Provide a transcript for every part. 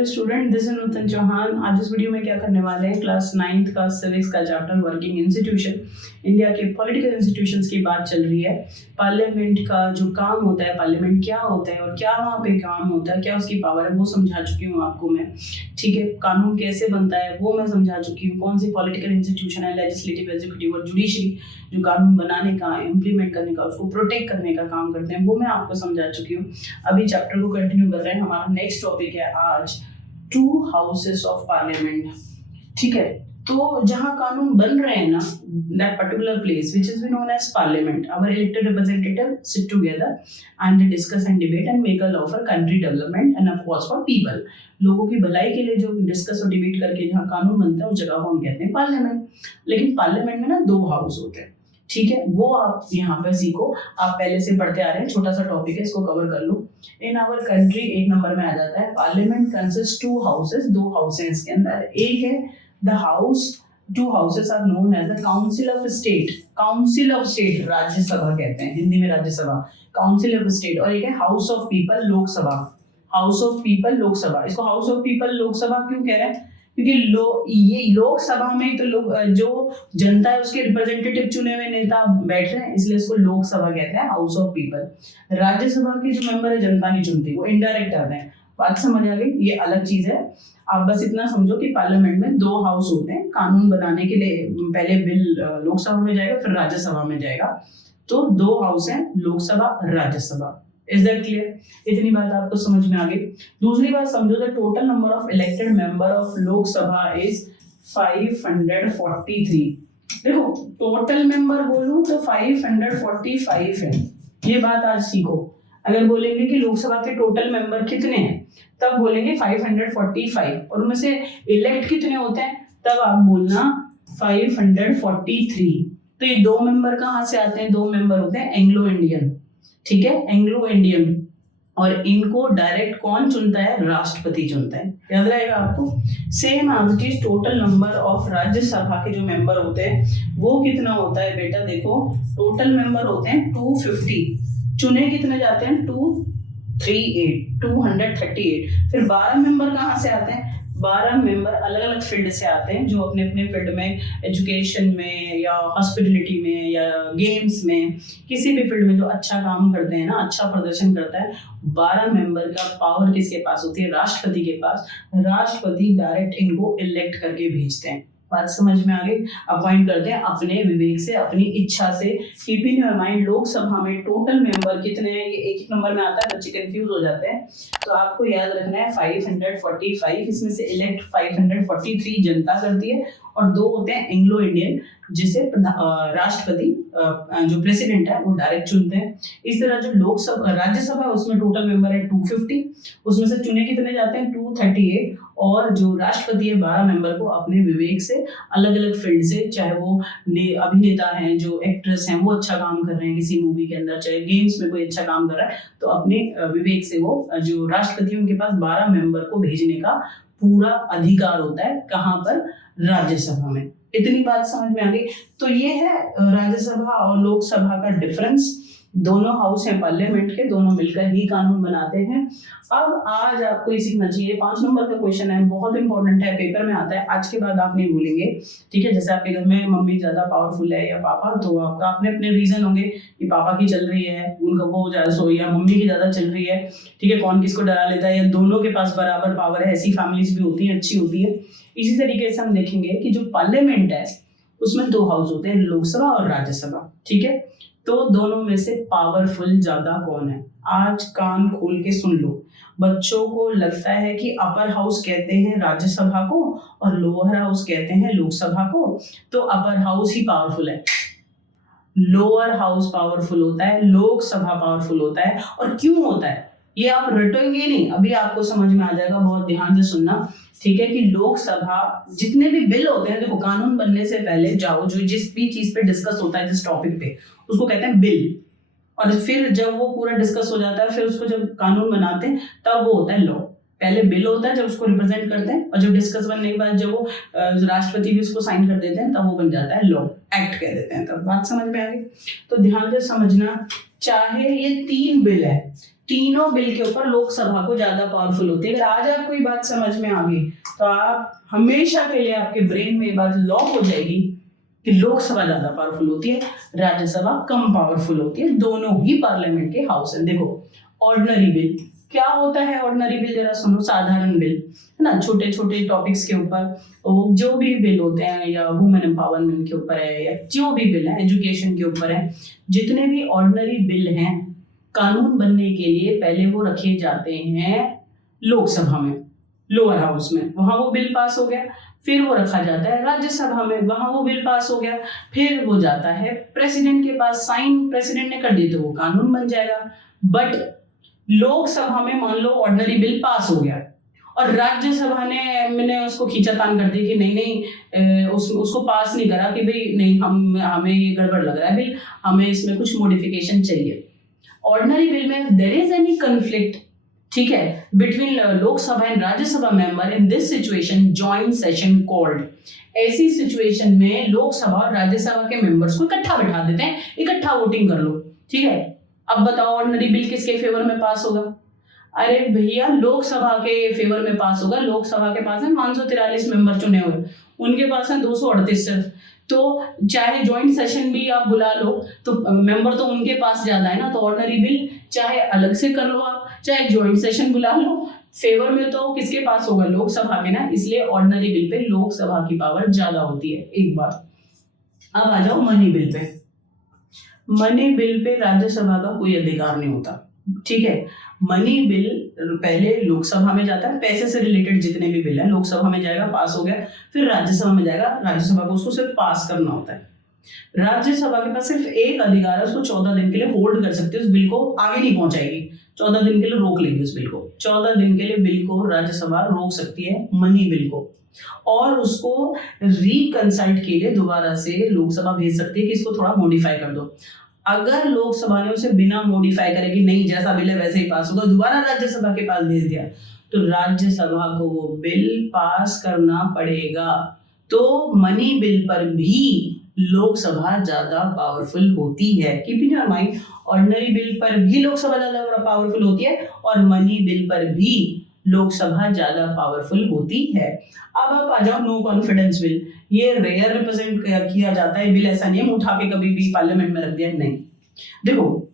Hello student, this is नूतन चौहान। आज इस video में क्या करने वाले हैं, क्लास 9th का सिविक्स का चैप्टर वर्किंग इंस्टीट्यूशन, इंडिया के पॉलिटिकल इंस्टीट्यूशंस की बात चल रही है। पार्लियामेंट का जो काम होता है, पार्लियामेंट क्या होता है और क्या वहाँ पे काम होता है, क्या उसकी पावर है, वो समझा चुकी हूँ आपको मैं। ठीक है, कानून कैसे बनता है वो मैं समझा चुकी हूँ। कौन सी पॉलिटिकल इंस्टीट्यूशन है, लेजिस्लेटिव, एग्जीक्यूटिव और जुडिशरी, जो कानून बनाने का, इम्प्लीमेंट करने का, उसको प्रोटेक्ट करने का काम करते हैं, वो मैं आपको समझा चुकी हूँ। अभी चैप्टर को कंटिन्यू कर रहे हैं। हमारा नेक्स्ट टॉपिक है आज टू हाउसेस ऑफ पार्लियामेंट। ठीक है, तो जहां कानून बन रहे हैं ना, that particular place which is known as parliament, our elected representative sit together and discuss and debate and make a law for country development and of course for people. लोगों की भलाई के लिए जो डिस्कस और डिबेट करके जहां कानून बनता है उस जगह को हम कहते हैं पार्लियामेंट। लेकिन पार्लियामेंट में ना दो हाउस होते हैं। ठीक है, वो आप यहाँ पे सीखो। आप पहले से पढ़ते आ रहे हैं, छोटा सा टॉपिक है, इसको कवर कर लो। इन आवर कंट्री 1 नंबर में आ जाता है, पार्लियामेंट कंसिस्ट टू हाउसेस, दो हाउसेस के अंदर। एक है the house, two houses are known as the council of state. Council of state Rajya Sabha कहते हैं, हिंदी में राज्यसभा, काउंसिल ऑफ स्टेट। और एक है house of people, Lok Sabha. House of people Lok Sabha, इसको हाउस ऑफ पीपल लोकसभा क्यों कह रहे हैं? क्योंकि ये लोकसभा में तो लोग, जो जनता है उसके रिप्रेजेंटेटिव चुने हुए नेता बैठ रहे हैं, इसलिए इसको लोकसभा कहते हैं, हाउस ऑफ पीपल। राज्यसभा के जो मेंबर है जनता नहीं चुनती, वो इनडायरेक्ट आते हैं। बात समझ आ गई? ये अलग चीज है। आप बस इतना समझो कि पार्लियामेंट में दो हाउस होते हैं। कानून बनाने के लिए पहले बिल लोकसभा में जाएगा, फिर राज्यसभा में जाएगा। तो दो हाउस हैं, Lok Sabha, Rajya Sabha. Is that clear? इतनी बात आपको समझ में आ गई। दूसरी बात समझो, the total number of elected member of Lok Sabha is 543। देखो, टोटल मेंबर बोलूं तो 545 है। ये बात आज सीखो। अगर बोलेंगे कि लोकसभा के टोटल मेंबर कितने हैं, तब बोलेंगे 545, और उनमें से इलेक्ट कितने होते हैं, तब आप बोलना 543। तो ये दो मेंबर कहाँ से आते हैं? दो मेंबर होते हैं एंग्लो इंडियन। ठीक है, एंग्लो इंडियन। और इनको डायरेक्ट कौन चुनता है? राष्ट्रपति चुनता है। याद रहेगा आपको। Same as it is total number of Rajya Sabha के जो मेंबर होते हैं वो कितना होता है बेटा? देखो, टोटल मेंबर होते हैं 250, चुने कितने जाते हैं? 238। फिर 12 मेंबर कहाँ से आते हैं? 12 मेंबर अलग अलग फील्ड से आते हैं, जो अपने अपने फील्ड में, एजुकेशन में या हॉस्पिटलिटी में या गेम्स में, किसी भी फील्ड में जो अच्छा काम करते हैं ना, अच्छा प्रदर्शन करता है। 12 मेंबर का पावर किसके पास होती है? राष्ट्रपति के पास। राष्ट्रपति डायरेक्ट इनको इलेक्ट करके भेजते हैं। बात समझ में आ गई? अपॉइंट करते हैं अपने विवेक से, अपनी इच्छा से। Keep in your mind, Lok Sabha में टोटल मेंबर कितने हैं? ये एक एक नंबर में आता है, बच्चे कंफ्यूज हो जाते हैं। तो आपको याद रखना है 545, इसमें से इलेक्ट 543 जनता करती है, और दो होते हैं एंग्लो इंडियन, जिसे राष्ट्रपति जो प्रेसिडेंट है वो डायरेक्ट चुनते हैं। इस तरह जो लोकसभा, राज्यसभा है, उसमें टोटल मेंबर है 250, उसमें से चुने कितने जाते हैं? 238। और जो राष्ट्रपति है 12 मेंबर को अपने विवेक से, अलग अलग फील्ड से, चाहे वो अभिनेता हैं, जो एक्ट्रेस हैं, वो अच्छा काम कर रहे हैं किसी मूवी के अंदर, चाहे गेम्स में कोई अच्छा काम कर रहा है, तो अपने विवेक से वो, जो राष्ट्रपति उनके पास 12 मेंबर को भेजने का पूरा अधिकार होता है। कहाँ पर? राज्यसभा में। इतनी बात समझ में आ गई? तो ये है राज्यसभा और लोकसभा का डिफरेंस। दोनों हाउस हैं पार्लियामेंट के, दोनों मिलकर ही कानून बनाते हैं। अब आज आपको ये सीखना चाहिए, 5 नंबर का क्वेश्चन है, बहुत इंपॉर्टेंट है, पेपर में आता है। आज के बाद आप नहीं भूलेंगे। ठीक है, जैसे आपके घर में मम्मी ज्यादा पावरफुल है या पापा, तो आपका अपने अपने रीजन होंगे कि पापा की चल रही है, उनका वो ज्यादा सो, या मम्मी की ज्यादा चल रही है। ठीक है, कौन किसको डरा लेता है, या दोनों के पास बराबर पावर है। ऐसी फैमिलीज भी होती हैं, अच्छी होती है। इसी तरीके से हम देखेंगे कि जो पार्लियामेंट है उसमें दो हाउस होते हैं, लोकसभा और राज्यसभा। ठीक है, तो दोनों में से पावरफुल ज्यादा कौन है? आज कान खोल के सुन लो। बच्चों को लगता है कि अपर हाउस कहते हैं राज्यसभा को और लोअर हाउस कहते हैं लोकसभा को, तो अपर हाउस ही पावरफुल है, लोअर हाउस पावरफुल होता है, लोकसभा पावरफुल होता है। और क्यों होता है ये आप रटोगे नहीं, अभी आपको समझ में आ जाएगा। बहुत ध्यान से सुनना। ठीक है, कि लोकसभा जितने भी बिल होते हैं, देखो कानून बनने से पहले जाओ, जो जिस भी चीज पे डिस्कस होता है, जिस टॉपिक पे, उसको कहते हैं बिल। और फिर जब वो पूरा डिस्कस हो जाता है, फिर उसको जब कानून बनाते हैं तब वो होता है लॉ। पहले बिल होता है जब उसको रिप्रेजेंट करते हैं, और जब डिस्कस बनने के बाद जब वो राष्ट्रपति भी उसको साइन कर देते हैं, तब वो बन जाता है लॉ, एक्ट कह देते हैं। तब बात समझ में आ गई? तो ध्यान से समझना। चाहे ये 3 बिल है, तीनों बिल के ऊपर लोकसभा को ज्यादा पावरफुल होती है। अगर आज आपको ये बात समझ में आ गई तो आप हमेशा के लिए आपके ब्रेन में ये बात लॉक हो जाएगी कि लोकसभा ज्यादा पावरफुल होती है, राज्यसभा कम पावरफुल होती है। दोनों ही पार्लियामेंट के हाउस है। देखो ऑर्डिनरी बिल क्या होता है? ऑर्डिनरी बिल जरा सुनो, साधारण बिल है ना, छोटे छोटे टॉपिक्स के ऊपर जो भी बिल होते हैं, या वुमेन एम्पावरमेंट के ऊपर है, या जो भी बिल है, एजुकेशन के ऊपर है, जितने भी ऑर्डिनरी बिल हैं कानून बनने के लिए पहले वो रखे जाते हैं लोकसभा में, लोअर हाउस में, वहां वो बिल पास हो गया। फिर वो रखा जाता है राज्यसभा में, वहां वो बिल पास हो गया। फिर वो जाता है प्रेसिडेंट के पास, साइन प्रेसिडेंट ने कर दी तो वो कानून बन जाएगा। बट लोकसभा में मान लो ऑर्डिनरी बिल पास हो गया और राज्यसभा ने मैंने उसको खींचातान कर दी कि नहीं उसको पास नहीं करा, कि भाई नहीं हमें ये गड़बड़ लग रहा है बिल, हमें इसमें कुछ मॉडिफिकेशन चाहिए। ऑर्डिनरी बिल में देयर इज एनी कन्फ्लिक्ट, ठीक है, between Lok Sabha and Rajya Sabha member, in this situation joint session called. ऐसी सिचुएशन में लोकसभा और राज्यसभा के मेंबर्स को इकट्ठा बिठा देते हैं, इकट्ठा वोटिंग कर लो, ठीक है। अब बताओ ऑर्डिनरी बिल किसके फेवर में पास होगा? अरे भैया लोकसभा के फेवर में पास होगा। लोकसभा के पास है 543 मेंबर चुने हुए, उनके पास है 238 सिर्फ। तो चाहे ज्वाइंट सेशन भी आप बुला लो तो मेंबर तो उनके पास ज्यादा है ना, तो ऑर्डिनरी बिल चाहे अलग से कर लो आप, चाहे ज्वाइंट सेशन बुला लो, फेवर में तो किसके पास होगा? लोकसभा के ना। इसलिए ऑर्डिनरी बिल पे लोकसभा की पावर ज्यादा होती है। एक बात। अब आ जाओ money bill pay. Money bill pay Rajya Sabha का कोई अधिकार नहीं होता, ठीक है। मनी बिल पहले लोकसभा में जाता है, पैसे से रिलेटेड जितने भी बिल हैं लोकसभा में जाएगा, पास हो गया, फिर राज्यसभा में जाएगा, राज्यसभा को उसको सिर्फ पास करना होता है। राज्यसभा के पास सिर्फ एक अधिकार है, उसको 14 दिन के लिए होल्ड कर सकते हैं, उस बिल को आगे नहीं पहुंचाएगी, 14 दिन के लिए रोक लेगी उस बिल को। 14 दिन के लिए बिल को राज्यसभा रोक सकती है, मनी बिल को, और उसको रिकंसल्ट के लिए दोबारा से लोकसभा भेज सकती है कि इसको थोड़ा मॉडिफाई कर दो। अगर लोकसभा ने उसे बिना मॉडिफाई करे कि नहीं जैसा बिल है वैसे ही पास होगा, दोबारा राज्यसभा के पास भेज दिया, तो राज्यसभा को वो बिल पास करना पड़ेगा। तो मनी बिल पर भी लोकसभा ज्यादा पावरफुल होती है। Keep in your mind, ordinary bill पर भी लोकसभा ज्यादा पावरफुल होती है और मनी बिल पर भी लोकसभा ज्यादा पावरफुल होती है। अब आप आ जाओ नो कॉन्फिडेंस बिल। ये रेयर रिप्रेजेंट किया जाता है बिल, ऐसा नहीं है उठा के कभी भी पार्लियामेंट में रख दिया, नहीं। देखो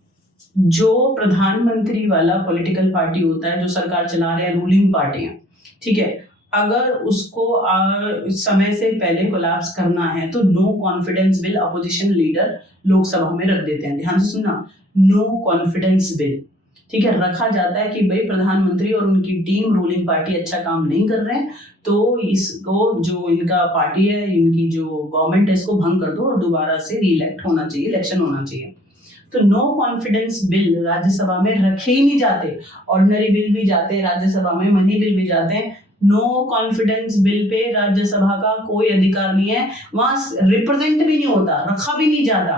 जो प्रधानमंत्री वाला पॉलिटिकल पार्टी होता है, जो सरकार चला रहे हैं, रूलिंग पार्टी है, ठीक है, अगर उसको समय से पहले कोलैप्स करना है तो no confidence bill opposition leader Lok Sabha में रख देते हैं। ध्यान से सुनना, नो कॉन्फिडेंस बिल, ठीक है, रखा जाता है कि भाई प्रधानमंत्री और उनकी टीम रूलिंग पार्टी अच्छा काम नहीं कर रहे हैं, तो इसको जो इनका पार्टी है, इनकी जो गवर्नमेंट है, इसको भंग कर दो और दोबारा से रीइलेक्ट होना चाहिए, इलेक्शन होना चाहिए। तो नो कॉन्फिडेंस बिल राज्यसभा में रखे ही नहीं जाते। ऑर्डिनरी बिल भी जाते हैं राज्यसभा में, मनी बिल भी जाते हैं। No confidence bill pay Rajya Sabha का कोई अधिकार नहीं है, वहां रिप्रेजेंट भी नहीं होता, रखा भी नहीं जाता,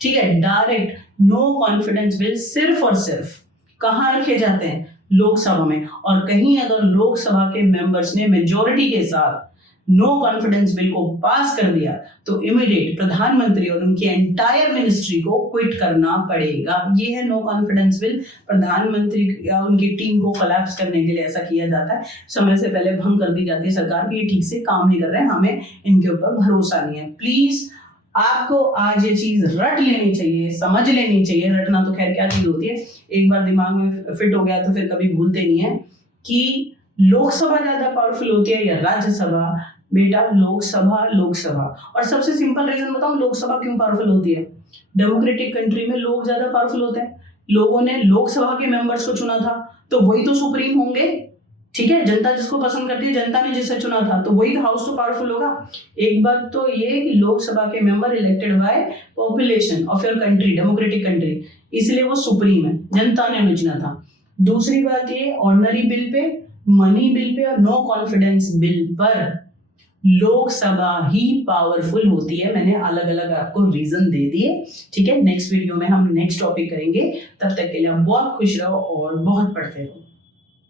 ठीक है। डायरेक्ट नो कॉन्फिडेंस बिल सिर्फ और सिर्फ कहाँ रखे जाते हैं? लोकसभा में। और कहीं अगर लोकसभा के मेंबर्स ने मेजॉरिटी के साथ नो कॉन्फिडेंस बिल को पास कर दिया तो इमीडिएट प्रधानमंत्री और उनकी एंटायर मिनिस्ट्री को क्विट करना पड़ेगा। ये है नो कॉन्फिडेंस बिल। प्रधानमंत्री या उनकी टीम को कोलैप्स करने के लिए ऐसा किया जाता है, समय से पहले भंग कर दी जाती है सरकार की, ये ठीक से काम नहीं कर रहे हैं, हमें इनके ऊपर भरोसा नहीं है। प्लीज आपको आज ये चीज रट लेनी चाहिए, समझ लेनी चाहिए। रटना तो खैर क्या चीज होती है, एक बार दिमाग में फिट हो गया तो फिर कभी भूलते नहीं है कि लोकसभा ज्यादा पावरफुल होती है या राज्यसभा। बेटा लोकसभा। और सबसे सिंपल रीजन बताऊं लोकसभा क्यों पावरफुल होती है? डेमोक्रेटिक कंट्री में लोग ज्यादा पावरफुल होते हैं, लोगों ने लोकसभा के मेंबर्स को चुना था तो वही तो सुप्रीम होंगे, ठीक है। जनता जिसको पसंद करती है, जनता ने जिसे चुना था तो वही हाउस तो पावरफुल होगा। एक बात तो ये कि लोकसभा के member elected by population of your country, democratic country, इसलिए वो सुप्रीम है, जनता ने चुना था। दूसरी बात ये, ordinary bill pay, money bill pay और नो कॉन्फिडेंस बिल पर लोकसभा ही पावरफुल होती है। मैंने अलग अलग आपको रीजन दे दिए, ठीक है। नेक्स्ट वीडियो में हम नेक्स्ट टॉपिक करेंगे, तब तक के लिए आप बहुत खुश रहो और बहुत पढ़ते रहो।